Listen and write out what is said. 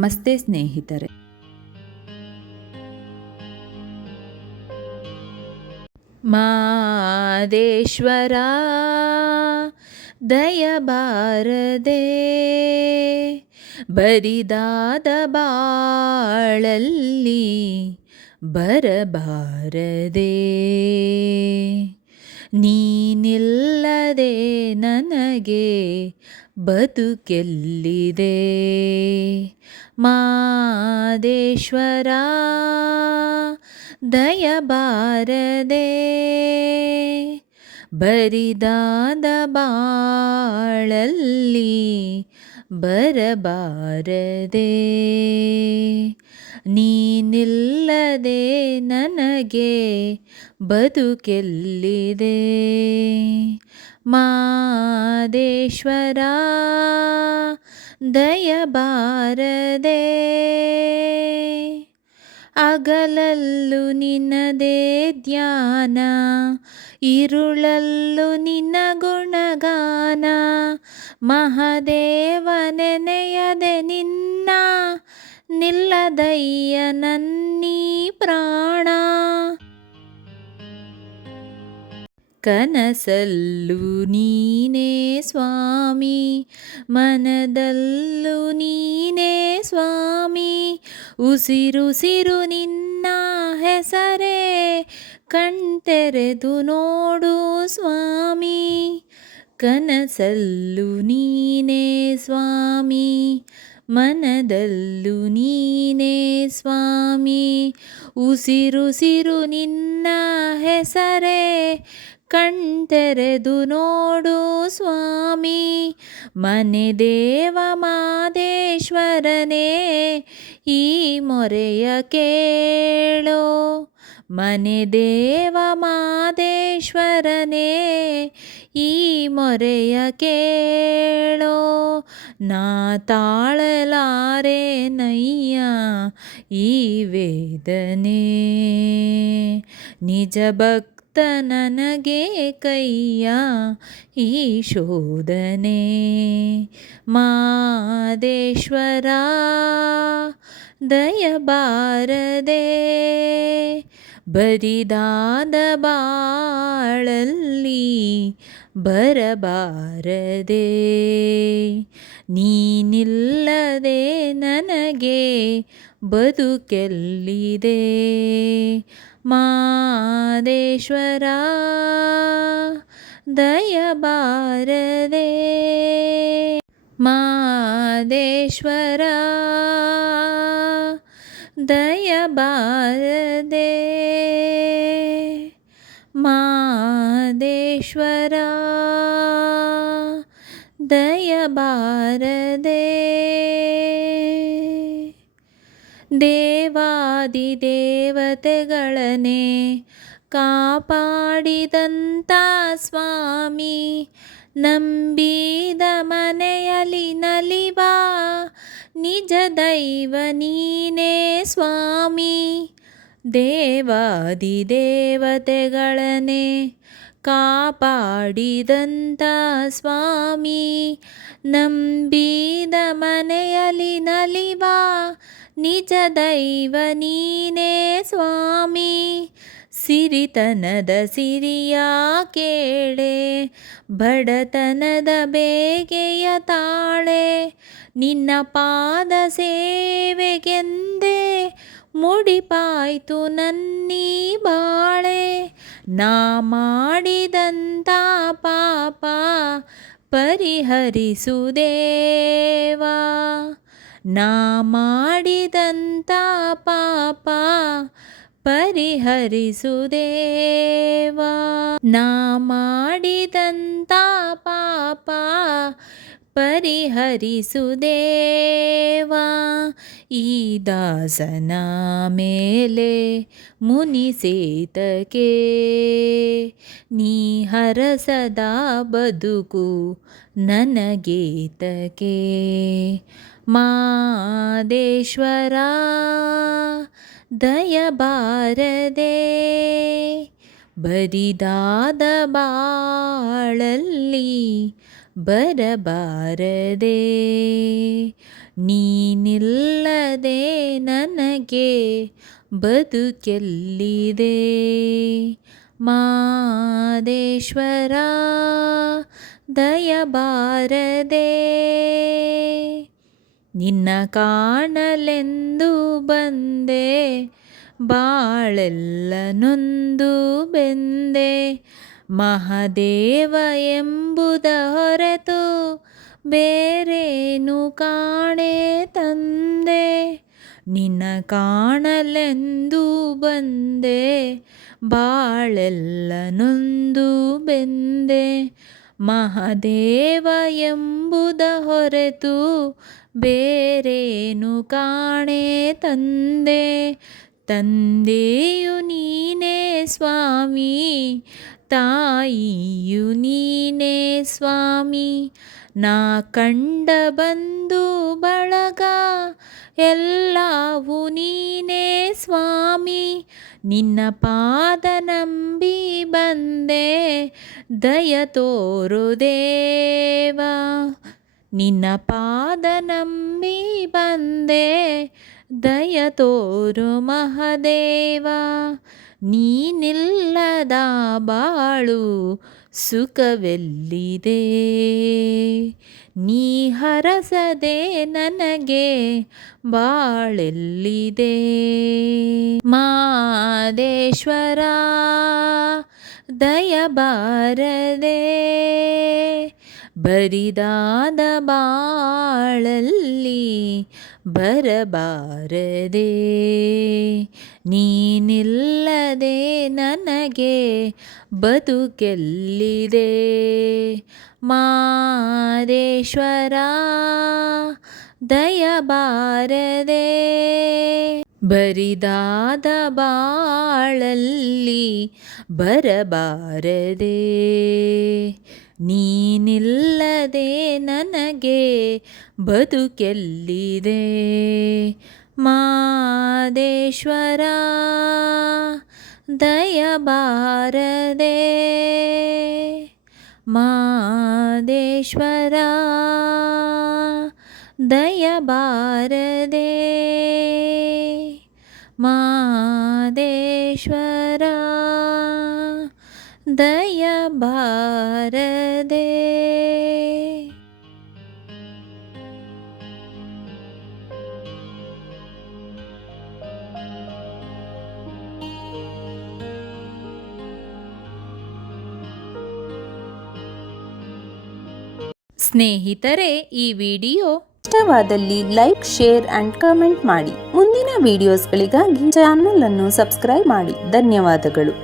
ನಮಸ್ತೆ ಸ್ನೇಹಿತರೆ. ಮಾದೇಶ್ವರ ದಯಬಾರದೆ ಬರಿದಾದ ಬಾಳಲ್ಲಿ ಬರಬಾರದೆ, ನೀನಿಲ್ಲದೆ ನನಗೆ ಬದುಕೆಲ್ಲಿದೆ. ಮಾದೇಶ್ವರ ದಯಬಾರದೆ ಬರಿದಾದ ಬಾಳಲ್ಲಿ ಬರಬಾರದೆ, ನೀನಿಲ್ಲದೆ ನನಗೆ ಬದುಕೆಲ್ಲಿದೆ. ಮಾದೇಶ್ವರ ದಯಬಾರದೆ, ಅಗಲಲ್ಲೂ ನಿನ್ನದೇ ಧ್ಯಾನ, ಇರುಳಲ್ಲೂ ನಿನ್ನ ಗುಣಗಾನ. ಮಹಾದೇವ ನೆನೆಯದೆ ನಿನ್ನ ನಿಲ್ಲದಯ್ಯ ನನ್ನೀ ಪ್ರಾಣ. ಕನಸಲ್ಲೂ ನೀನೇ ಸ್ವಾಮಿ, ಮನದಲ್ಲೂ ನೀನೇ ಸ್ವಾಮಿ. ಉಸಿರುಸಿರು ನಿನ್ನ ಹೆಸರೇ, ಕಣ್ತೆರೆದು ನೋಡು ಸ್ವಾಮಿ. ಕನಸಲ್ಲೂ ನೀನೇ ಸ್ವಾಮಿ, ಮನದಲ್ಲೂ ನೀನೇ ಸ್ವಾಮಿ. ಉಸಿರುಸಿರು ನಿನ್ನ ಹೆಸರೇ, ಕಣ್ತೆರೆದು ನೋಡು ಸ್ವಾಮಿ. ಮನೆ ದೇವ ಮಾದೇಶ್ವರನೇ ಈ ಮೊರೆಯ ಕೇಳೋ. ಮನೆ ದೇವ ಮಾದೇಶ್ವರನೇ ಈ ಮೊರೆಯ ಕೇಳೋ. ನಾ ತಾಳಲಾರೆ ನಯ್ಯ ಈ ವೇದನೆ, ನಿಜ ಭಕ್ತ ನನಗೆ ಕೈಯ ಈ ಶೋಧನೆ. ಮಾದೇಶ್ವರ ದಯಬಾರದೆ ಬರಿದಾದ ಬಾಳಲ್ಲಿ ಬರಬಾರದೆ, ನೀನಿಲ್ಲದೆ ನನಗೆ ಬದುಕೆಲ್ಲಿದೆ. ಮಾದೇಶ್ವರ ದಯಬಾರದೆ, ಮಾದೇಶ್ವರ ದಯಬಾರದೆ, ಮಾದೇಶ್ವರ ದಯಬಾರದೆ. ದೇವಾದಿದೇವತೆಗಳನ್ನೇ ಕಾಪಾಡಿದಂಥ ಸ್ವಾಮಿ, ನಂಬಿದ ಮನೆಯಲ್ಲಿ ನಲಿವ ನಿಜ ದೈವ ನೀನೇ ಸ್ವಾಮಿ. ದೇವಾದಿದೇವತೆಗಳನ್ನೇ ಕಾಪಾಡಿದಂಥ ಸ್ವಾಮಿ, ನಂಬಿದ ಮನೆಯಲ್ಲಿ ನಲಿವ ನಿಜ ದೈವ ನೀನೇ ಸ್ವಾಮಿ. ಸಿರಿತನದ ಸಿರಿಯ ಕೇಳೆ, ಬಡತನದ ಬೇಗೆಯ ತಾಳೆ. ನಿನ್ನ ಪಾದ ಸೇವೆಗೆಂದೇ ಮುಡಿಪಾಯ್ತು ನನ್ನೀ ಬಾಳೆ. ನಾ ಮಾಡಿದಂಥ ಪಾಪ ಪರಿಹರಿಸು ದೇವಾ. ನಾ ಮಾಡಿದಂಥ ಪಾಪ ಪರಿಹರಿಸು ದೇವಾ. ನಾ ಮಾಡಿದಂಥ ಪಾಪ ಪರಿಹರಿಸು ದೇವಾ. ಈ ದಾಸನ ಮೇಲೆ ಮುನಿಸೇತಕ್ಕೆ ನೀ ಹರಸದ ಬದುಕು ನನಗೇತಕ್ಕೆ. ಮಾದೇಶ್ವರ ದಯಬಾರದೆ ಬರಿದಾದ ಬಾಳಲ್ಲಿ ಬರಬಾರದೆ, ನೀನಿಲ್ಲದೆ ನನಗೆ ಬದುಕೆಲ್ಲಿದೆ. ಮಾದೇಶ್ವರ ದಯಬಾರದೆ, ನಿನ್ನ ಕಾಣಲೆಂದು ಬಂದೆ, ಬಾಳೆಲ್ಲ ನೊಂದು ಬೆಂದೆ. ಮಹಾದೇವ ಎಂಬುದ ಹೊರತು ಬೇರೇನು ಕಾಣೆ ತಂದೆ. ನಿನ್ನ ಕಾಣಲೆಂದು ಬಂದೆ, ಬಾಳೆಲ್ಲ ನೊಂದು ಬೆಂದೆ. ಮಹಾದೇವ ಎಂಬುದ ಹೊರತು ಬೇರೇನು ಕಾಣೆ ತಂದೆ. ತಂದೆಯು ನೀನೇ ಸ್ವಾಮಿ, ತಾಯಿಯು ನೀನೇ ಸ್ವಾಮಿ. ನಾ ಕಂಡ ಬಂಧು ಬಳಗ ಎಲ್ಲವೂ ನೀನೇ ಸ್ವಾಮಿ. ನಿನ್ನ ಪಾದ ನಂಬಿ ಬಂದೆ, ದಯ ತೋರು ದೇವ. ನಿನ್ನ ಪಾದ ನಂಬಿ ಬಂದೆ, ದಯ ತೋರು ಮಹಾದೇವ. ನೀನಿಲ್ಲದ ಬಾಳು ಸುಖವೆಲ್ಲಿದೆ, ನೀ ಹರಸದೆ ನನಗೆ ಬಾಳೆಲ್ಲಿದೆ. ಮಾದೇಶ್ವರ ದಯಬಾರದೆ, ಬರಿದಾದ ಬಾಳಲ್ಲಿ ಬರಬಾರದೆ. ನೀನಿಲ್ಲದೆ ನನಗೆ ಬದುಕೆಲ್ಲಿದೆ. ಮಾದೇಶ್ವರ ದಯಬಾರದೆ, ಬರಿದಾದ ಬಾಳಲ್ಲಿ ಬರಬಾರದೆ. ನೀನಿಲ್ಲದೆ ನನಗೆ ಬದುಕೆಲ್ಲಿದೆ. ಮಾದೇಶ್ವರ ದಯಬಾರದೆ, ಮಾದೇಶ್ವರ ದಯಬಾರದೆ, ಮಾದೇಶ್ವರ ದಯಬಾರದೆ. ಸ್ನೇಹಿತರೆ, ಈ ವಿಡಿಯೋ ಇಷ್ಟವಾದಲ್ಲಿ ಲೈಕ್, ಶೇರ್ ಅಂಡ್ ಕಮೆಂಟ್ ಮಾಡಿ. ಮುಂದಿನ ವಿಡಿಯೋಸ್ಗಳಿಗಾಗಿ ಚಾನೆಲ್ ಅನ್ನು ಸಬ್ಸ್ಕ್ರೈಬ್ ಮಾಡಿ. ಧನ್ಯವಾದಗಳು.